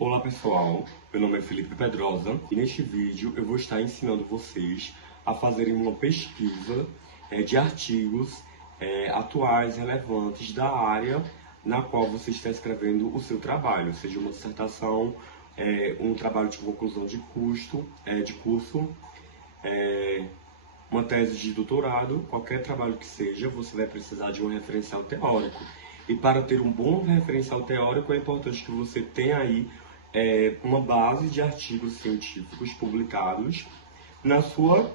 Olá pessoal, meu nome é Felipe Pedrosa e neste vídeo eu vou estar ensinando vocês a fazerem uma pesquisa de artigos atuais, relevantes da área na qual você está escrevendo o seu trabalho, seja uma dissertação, um trabalho de conclusão de curso, uma tese de doutorado, qualquer trabalho que seja, você vai precisar de um referencial teórico. E para ter um bom referencial teórico, é importante que você tenha aí uma base de artigos científicos publicados na sua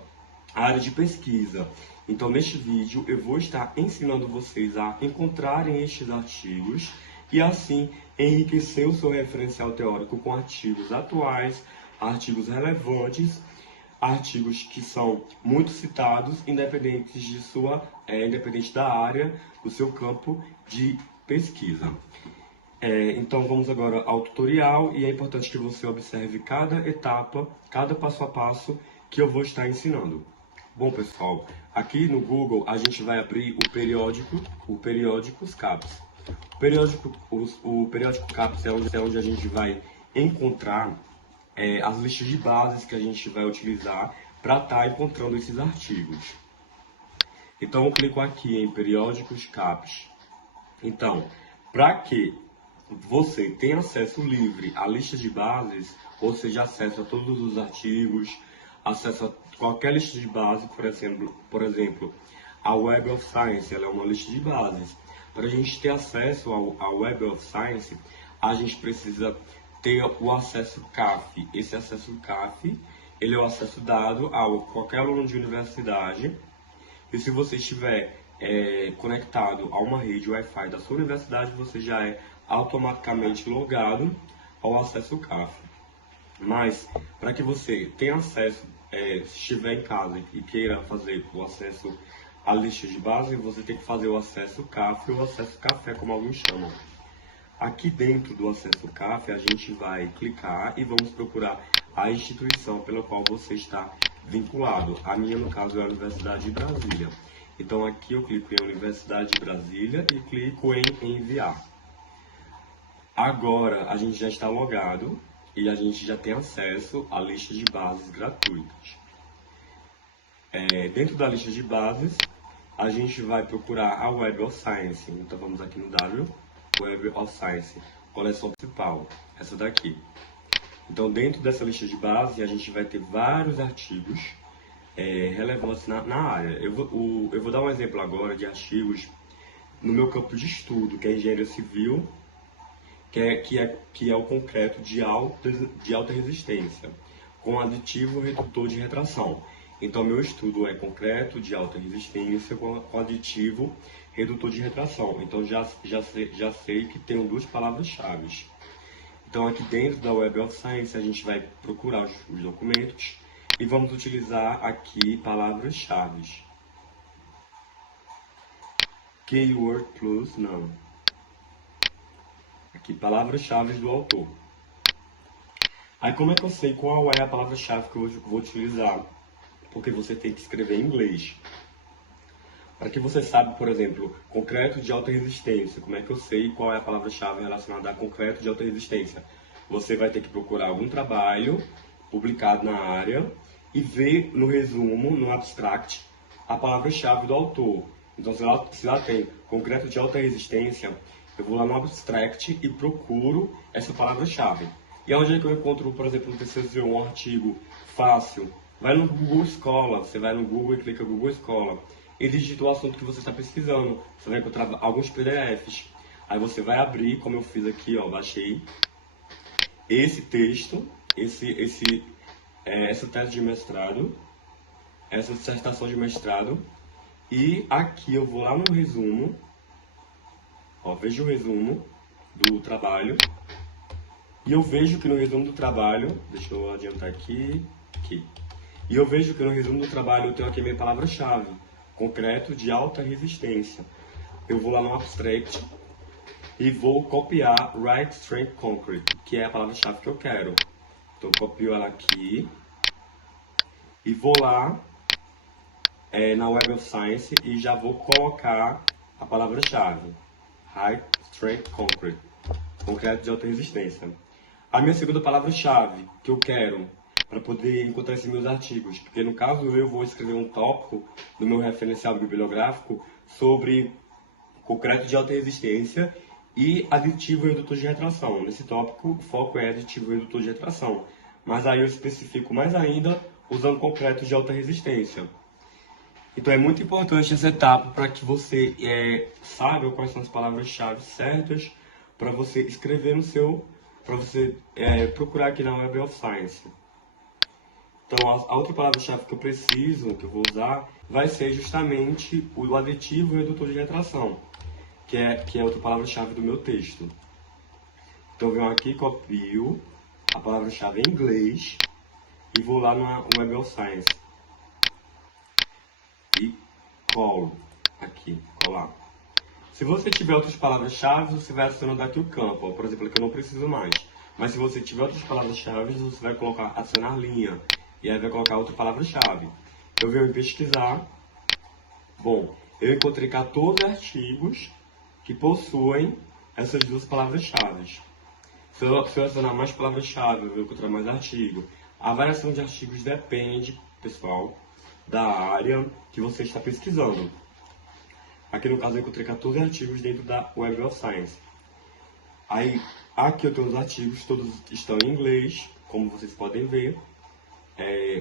área de pesquisa. Então, neste vídeo, eu vou estar ensinando vocês a encontrarem estes artigos e, assim, enriquecer o seu referencial teórico com artigos atuais, artigos relevantes, artigos que são muito citados, independente da área, do seu campo de pesquisa. Então vamos agora ao tutorial e é importante que você observe cada etapa, cada passo a passo que eu vou estar ensinando. Bom pessoal, aqui no Google a gente vai abrir o periódicos CAPES. O periódico CAPES é onde a gente vai encontrar as listas de bases que a gente vai utilizar para estar encontrando esses artigos. Então eu clico aqui em periódicos CAPES. Então, para que você tenha acesso livre à lista de bases, ou seja, acesso a todos os artigos, acesso a qualquer lista de base, por exemplo, a Web of Science, ela é uma lista de bases. Para a gente ter acesso ao Web of Science, a gente precisa ter o acesso CAF. Esse acesso CAF, ele é o acesso dado a qualquer aluno de universidade. E se você estiver conectado a uma rede Wi-Fi da sua universidade, você já é automaticamente logado ao acesso CAF. Mas, para que você tenha acesso, se estiver em casa e queira fazer o acesso à lista de base, você tem que fazer o acesso CAF ou o acesso café, como alguns chamam. Aqui dentro do acesso CAF, a gente vai clicar e vamos procurar a instituição pela qual você está vinculado. A minha, no caso, é a Universidade de Brasília. Então aqui eu clico em Universidade de Brasília e clico em enviar. Agora a gente já está logado e a gente já tem acesso à lista de bases gratuitas. Dentro da lista de bases, a gente vai procurar a Web of Science. Então vamos aqui no W, Web of Science, coleção principal, essa daqui. Então dentro dessa lista de base a gente vai ter vários artigos relevantes na área. Eu vou dar um exemplo agora de artigos no meu campo de estudo, que é engenharia civil, que é o concreto de alta resistência, com aditivo redutor de retração. Então, meu estudo é concreto de alta resistência com aditivo redutor de retração. Então, já sei que tenho duas palavras-chave. Então, aqui dentro da Web of Science, a gente vai procurar os documentos e vamos utilizar aqui palavras-chave. Keyword plus none. Aqui, palavras-chave do autor. Aí, como é que eu sei qual é a palavra-chave que eu vou utilizar? Porque você tem que escrever em inglês. Para que você saiba, por exemplo, concreto de alta resistência, como é que eu sei qual é a palavra-chave relacionada a concreto de alta resistência? Você vai ter que procurar algum trabalho publicado na área e ver no resumo, no abstract, a palavra-chave do autor. Então, se lá tem concreto de alta resistência, eu vou lá no abstract e procuro essa palavra-chave. E onde é que eu encontro, por exemplo, no TCC, um artigo fácil? Vai no Google Scholar, você vai no Google e clica Google Scholar e digita o assunto que você está pesquisando. Você vai encontrar alguns PDFs. Aí você vai abrir, como eu fiz aqui, ó, baixei esse texto, essa tese de mestrado, essa dissertação de mestrado, e aqui eu vou lá no resumo, ó, vejo o resumo do trabalho, e eu vejo que no resumo do trabalho, deixa eu adiantar aqui, e eu vejo que no resumo do trabalho eu tenho aqui a minha palavra-chave, concreto de alta resistência. Eu vou lá no abstract e vou copiar Right Strength Concrete, que é a palavra-chave que eu quero. Então eu copio ela aqui e vou lá na Web of Science e já vou colocar a palavra-chave High Strength Concrete, concreto de alta resistência. a minha segunda palavra-chave que eu quero para poder encontrar esses meus artigos. Porque no caso eu vou escrever um tópico no meu referencial bibliográfico sobre concreto de alta resistência e aditivo redutor de retração. Nesse tópico, o foco é aditivo redutor de retração. Mas aí eu especifico mais ainda usando concreto de alta resistência. Então é muito importante essa etapa para que você saiba quais são as palavras-chave certas para você escrever no seu, para você procurar aqui na Web of Science. Então a outra palavra-chave que eu preciso, que eu vou usar, vai ser justamente o aditivo redutor de retração, que é outra palavra-chave do meu texto. Então eu venho aqui, copio a palavra-chave em inglês e vou lá no Web of Science e colo aqui, colar. Se você tiver outras palavras-chave, você vai adicionando aqui o campo, por exemplo, que eu não preciso mais. Mas se você tiver outras palavras-chave, você vai colocar adicionar linha e aí vai colocar outra palavra-chave. Eu venho pesquisar. Bom, eu encontrei 14 artigos que possuem essas duas palavras-chave. Se eu adicionar mais palavras-chave, eu vou encontrar mais artigos. A variação de artigos depende, pessoal, da área que você está pesquisando. Aqui no caso eu encontrei 14 artigos dentro da Web of Science. Aí, aqui eu tenho os artigos, todos estão em inglês, como vocês podem ver.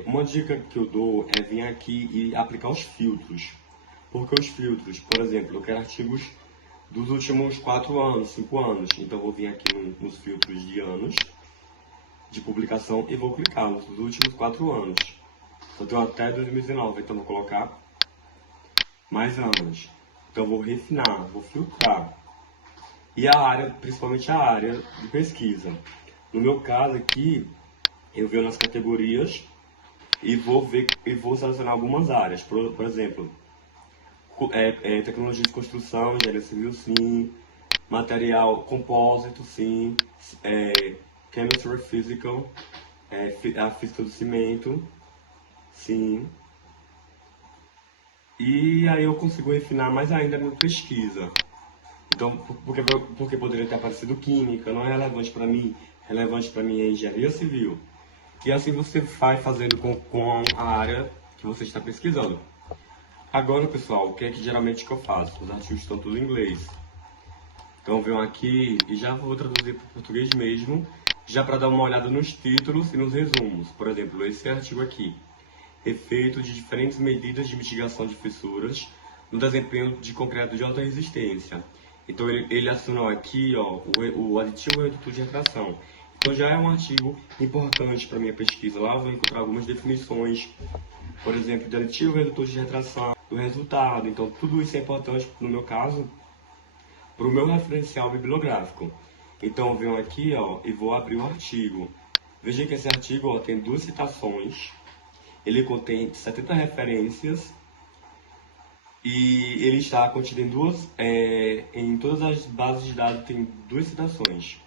Uma dica que eu dou é vir aqui e aplicar os filtros. Por que os filtros? Por exemplo, eu quero artigos dos últimos 4 anos, 5 anos. Então eu vou vir aqui nos filtros de anos de publicação e vou clicar nos últimos 4 anos. Eu tenho até 2019, então vou colocar mais anos. Então eu vou refinar, vou filtrar. E a área, principalmente a área de pesquisa. No meu caso aqui, eu venho nas categorias e vou selecionar algumas áreas. Por exemplo, tecnologia de construção, engenharia civil, sim. Material compósito, sim. Chemistry physical, a física do cimento, sim. E aí eu consigo refinar mais ainda a minha pesquisa. Então, porque poderia ter aparecido química, não é relevante para mim. Relevante para mim é engenharia civil. E assim você vai fazendo com a área que você está pesquisando. Agora, pessoal, o que é que geralmente que eu faço? Os artigos estão tudo em inglês. Então eu venho aqui e já vou traduzir para o português mesmo, já para dar uma olhada nos títulos e nos resumos. Por exemplo, esse artigo aqui. Efeito de diferentes medidas de mitigação de fissuras no desempenho de concreto de alta resistência. Então ele assinou aqui o aditivo redutor de retração. Então já é um artigo importante para minha pesquisa. Lá eu vou encontrar algumas definições, por exemplo, de aditivo redutor de retração, do resultado. Então tudo isso é importante, no meu caso, para o meu referencial bibliográfico. Então eu venho aqui e vou abrir o artigo. Veja que esse artigo tem 2 citações. Ele contém 70 referências e ele está contido em todas as bases de dados tem 2 citações.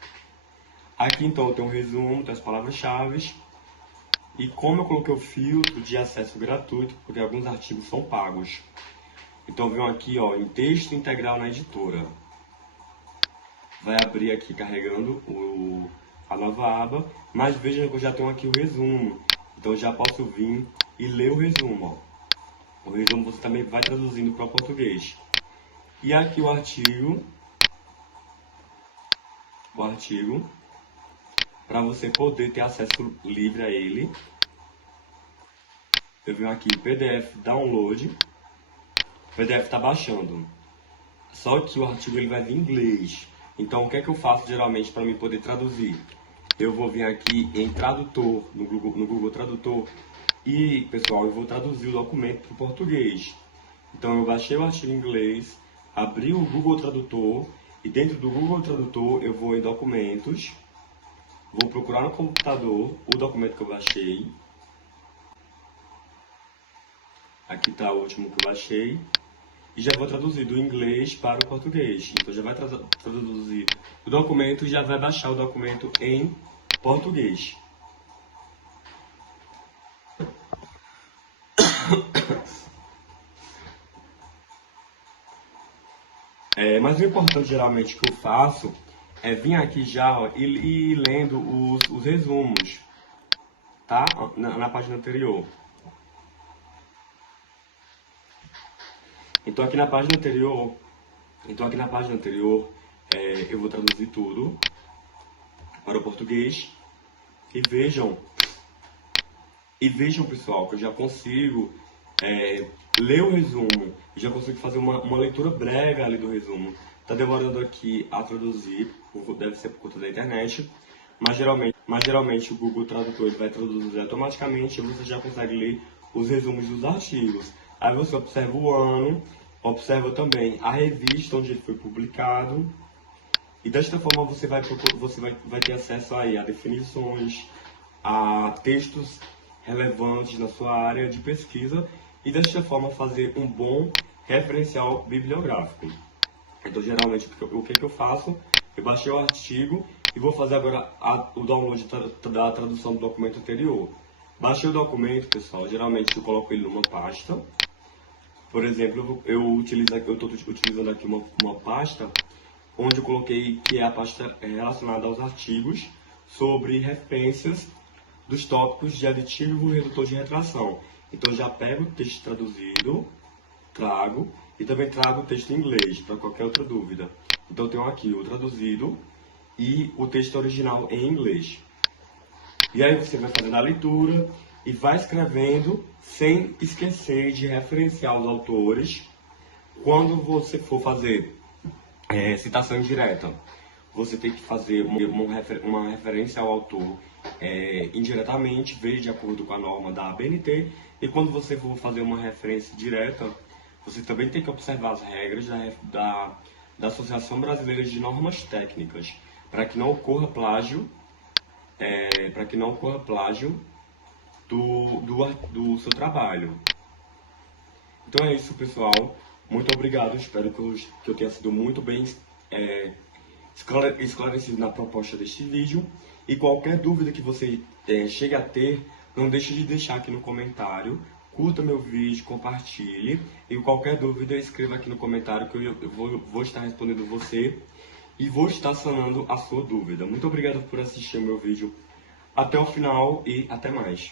Aqui então tem um resumo das palavras-chave e como eu coloquei o filtro de acesso gratuito, porque alguns artigos são pagos. Então venho aqui em texto integral na editora. Vai abrir aqui carregando a nova aba, mas veja que eu já tenho aqui o resumo. Então já posso vir e ler o resumo. O resumo você também vai traduzindo para o português. E aqui o artigo, para você poder ter acesso livre a ele. Eu venho aqui em PDF Download. O PDF está baixando. Só que o artigo ele vai vir em inglês. Então o que é que eu faço geralmente para me poder traduzir? Eu vou vir aqui em tradutor, no Google Tradutor, e, pessoal, eu vou traduzir o documento para o português. Então, eu baixei o artigo em inglês, abri o Google Tradutor, e dentro do Google Tradutor eu vou em documentos, vou procurar no computador o documento que eu baixei. Aqui está o último que eu baixei. E já vou traduzir do inglês para o português. Então já vai traduzir o documento e já vai baixar o documento em português. Mas o importante geralmente que eu faço vir aqui já, ó, e ir lendo os resumos, tá? Na página anterior. Então aqui na página anterior, eu vou traduzir tudo para o português. E vejam, pessoal, que eu já consigo ler o resumo, já consigo fazer uma leitura breve ali do resumo. Tá demorando aqui a traduzir, deve ser por conta da internet, mas geralmente o Google Tradutor ele vai traduzir automaticamente e você já consegue ler os resumos dos artigos. Aí você observa o ano, observa também a revista onde ele foi publicado, e desta forma você vai ter acesso aí a definições, a textos relevantes na sua área de pesquisa e desta forma fazer um bom referencial bibliográfico. Então, geralmente, o que eu faço? Eu baixei o artigo e vou fazer agora o download da tradução do documento anterior. Baixei o documento, pessoal, geralmente eu coloco ele numa pasta. Por exemplo, eu estou utilizando aqui uma pasta onde eu coloquei que é a pasta relacionada aos artigos sobre referências dos tópicos de aditivo e redutor de retração. Então já pego o texto traduzido, trago e também trago o texto em inglês para qualquer outra dúvida. Então eu tenho aqui o traduzido e o texto original em inglês. E aí você vai fazendo a leitura e vai escrevendo sem esquecer de referenciar os autores. Quando você for fazer citação indireta, você tem que fazer uma referência ao autor indiretamente, veja de acordo com a norma da ABNT, e quando você for fazer uma referência direta, você também tem que observar as regras da Associação Brasileira de Normas Técnicas, para que não ocorra plágio, do seu trabalho. Então é isso, pessoal. Muito obrigado. Espero que eu tenha sido muito bem esclarecido na proposta deste vídeo. E qualquer dúvida que você chegue a ter, não deixe de deixar aqui no comentário. Curta meu vídeo, compartilhe. E qualquer dúvida, escreva aqui no comentário que eu vou estar respondendo você. E vou estar sanando a sua dúvida. Muito obrigado por assistir o meu vídeo até o final e até mais.